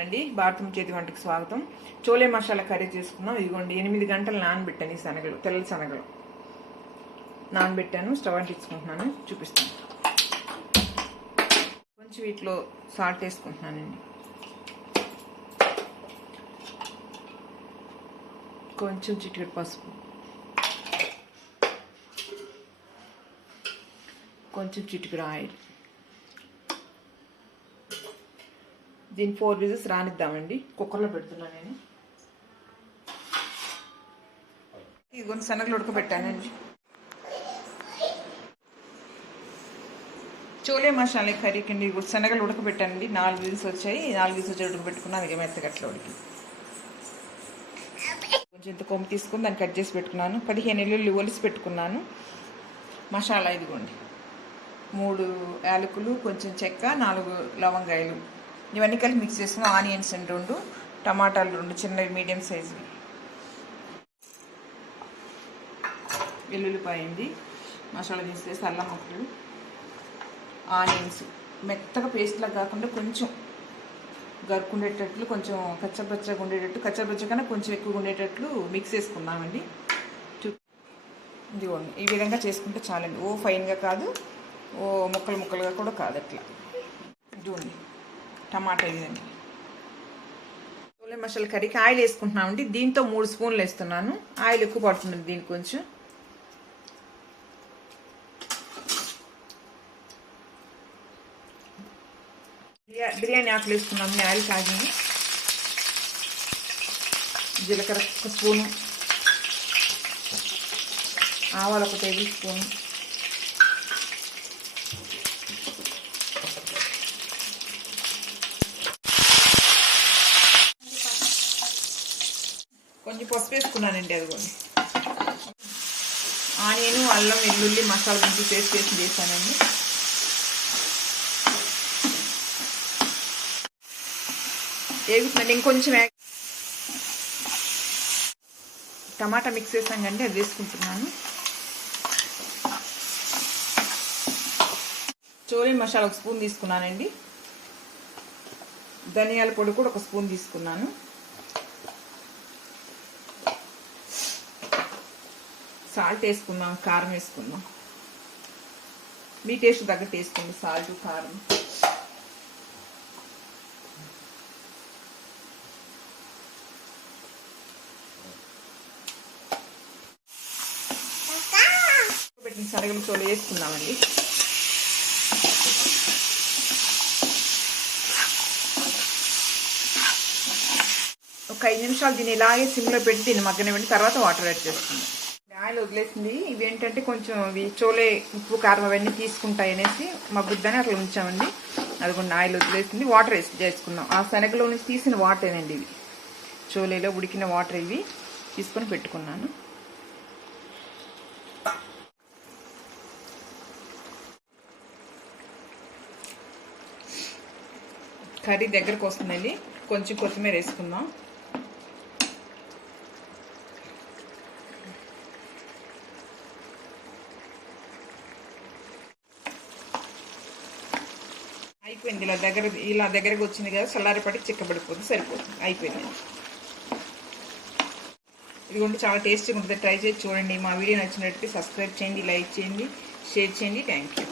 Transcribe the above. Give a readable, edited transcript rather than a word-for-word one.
Channel భారతం చేతి వంటకి స్వాగతం. చోలే మసాలా కర్రీ చేసుకున్నాం. ఇదిగోండి 8 గంటలు నానబెట్టాను. ఈ శనగలు, తెల్ల శనగలు నానబెట్టాను. స్టవ్ అంటించుకుంటున్నాను, చూపిస్తాను. కొంచెం వీటిలో సాల్ట్ వేసుకుంటున్నానండి. కొంచెం చిటికెడు పసుపు, కొంచెం చిటికెడు ఆయిల్. దీన్ని 4 విజిల్స్ రానిద్దామండి. కుక్కర్లో పెడుతున్నాను నేను. ఇదిగోండి శనగలు ఉడకబెట్టానండి. చోలే మసాలా కర్రీకి అండి శనగలు ఉడకబెట్టానండి. 4 విజిల్స్ వచ్చాయి. 4 విజిల్స్ వచ్చి ఉడకబెట్టుకున్నాను. అది మెత్తగట్ల ఉడికి కొంచెం ఇంత కొమ్ము తీసుకుని దాన్ని కట్ చేసి పెట్టుకున్నాను. 15 ఎల్లుల్లి ఒలిసి పెట్టుకున్నాను. మసాలా ఇదిగోండి 3 యాలకులు, కొంచెం చెక్క, 4 లవంగాయలు, ఇవన్నీ కలిపి మిక్స్ చేసుకున్నాం. ఆనియన్స్ 2, టమాటాలు 2 చిన్నవి మీడియం సైజు, వెల్లుల్లిపాయ అండి, మసాలా తీసేసి అల్లం ముక్కలు, ఆనియన్స్ మెత్తగా పేస్ట్లా కాకుండా కొంచెం గరుకుండేటట్లు, కొంచెం కచ్చపచ్చగా ఉండేటట్టు, కచ్చపచ్చ కన్నా కొంచెం ఎక్కువగా ఉండేటట్లు మిక్స్ చేసుకున్నామండి. ఇదిగోండి ఈ విధంగా చేసుకుంటే చాలండి. ఓ ఫైన్గా కాదు, ఓ ముక్కలు ముక్కలుగా కూడా కాదు, అట్లా. ఇదిగోండి టమాటా ఇదండి. చోలే మసాలా కర్రీకి ఆయిల్ వేసుకుంటున్నామండి. దీంతో 3 స్పూన్లు వేస్తున్నాను. ఆయిల్ ఎక్కువ పడుతుంది దీనికి. కొంచెం బిర్యానీ ఆకులు వేసుకున్నాము. ఆయిల్ కాగింది. జీలకర్ర 1 స్పూను, ఆవాలు 1 టేబుల్ స్పూను, కొంచెం పసుపు వేసుకున్నానండి. అదిగోండి ఆనియన్, అల్లం, వెల్లుల్లి మసాలా కొంచెం పేస్ట్ చేసానండి. వేగుతుందండి. ఇంకొంచెం టమాటా మిక్స్ చేసాం కండి, అది వేసుకుంటున్నాను. చోలే మసాలా 1 స్పూన్ తీసుకున్నానండి. ధనియాల పొడి కూడా 1 స్పూన్ తీసుకున్నాను. సాల్ట్ వేసుకుందాం, కారం వేసుకుందాం. మీ టేస్ట్ తగ్గట్టు వేసుకోండి సాల్ట్, కారం. పెట్టిన శనగలు చోలే వేసుకుందామండి. ఒక 5 నిమిషాలు దీన్ని ఇలాగే సిమ్లో పెట్టి దీన్ని మగ్గనివ్వండి. తర్వాత వాటర్ యాడ్ చేసుకుందాం. ఆయిల్ వదిలేసింది. ఇవి ఏంటంటే కొంచెం ఇవి చోలే ఉప్పు కారం అవన్నీ తీసుకుంటాయి అనేసి మగ్గుద్దని అట్లా ఉంచామండి. అది కొన్ని ఆయిల్ వదిలేసింది. వాటర్ వేసుకుందాం. ఆ శనగలో నుంచి తీసిన వాటరేనండి ఇవి. చోలేలో ఉడికిన వాటర్ ఇవి తీసుకొని పెట్టుకున్నాను. కర్రీ దగ్గరకు వస్తుందండి. కొంచెం కొత్తిమీర వేసుకుందాం. అయిపోయింది. ఇలా దగ్గరకు వచ్చింది కదా, చల్లారిపట్టి చిక్కబడిపోతుంది, సరిపోతుంది, అయిపోయింది. ఇదిగోండి చాలా టేస్టీగా ఉంటుంది. ట్రై చేసి చూడండి. మా వీడియో నచ్చినట్లయితే సబ్స్క్రైబ్ చేయండి, లైక్ చేయండి, షేర్ చేయండి. Thank you.